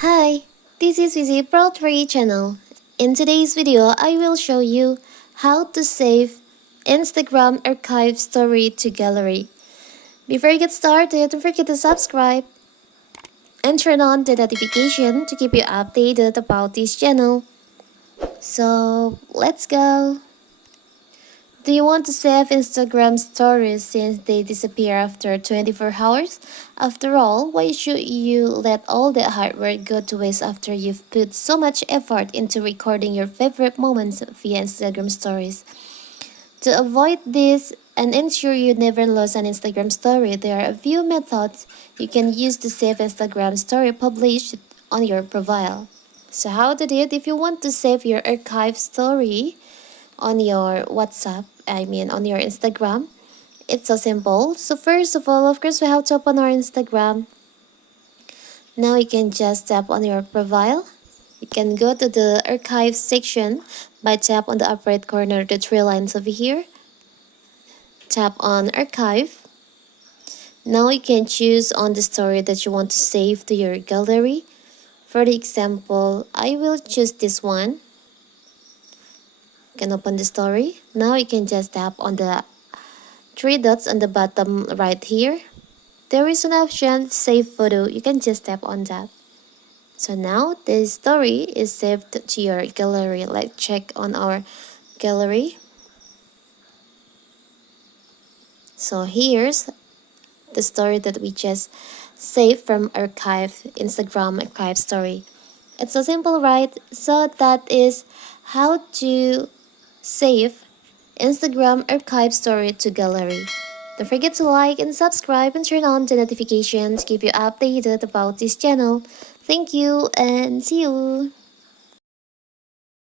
Hi, this is Vizi Pro 3 channel. In today's video, I will show you how to save Instagram archive story to gallery. Before you get started, don't forget to subscribe and turn on the notification to keep you updated about this channel. So, let's go! Do you want to save Instagram stories since they disappear after 24 hours? After all, why should you let all that hard work go to waste after you've put so much effort into recording your favorite moments via Instagram stories? To avoid this and ensure you never lose an Instagram story, there are a few methods you can use to save Instagram story published on your profile. So how to do it? If you want to save your archive story on your on your Instagram, it's so simple. So first of all, of course, we have to open our Instagram. Now you can just tap on your profile. You can go to the archive section by tap on the upper right corner, the three lines over here. Tap on archive. Now you can choose on the story that you want to save to your gallery. For the example, I will choose this one. You can open the story. Now you can just tap on the three dots on the bottom right here. There is an option save photo. You can just tap on that. So now this story is saved to your gallery. Let's check on our gallery. So here's the story that we just saved from archive, Instagram archive story. It's so simple, right? So that is how to save Instagram archive story to gallery. Don't forget to like and subscribe and turn on the notifications to keep you updated about this channel. Thank you and see you!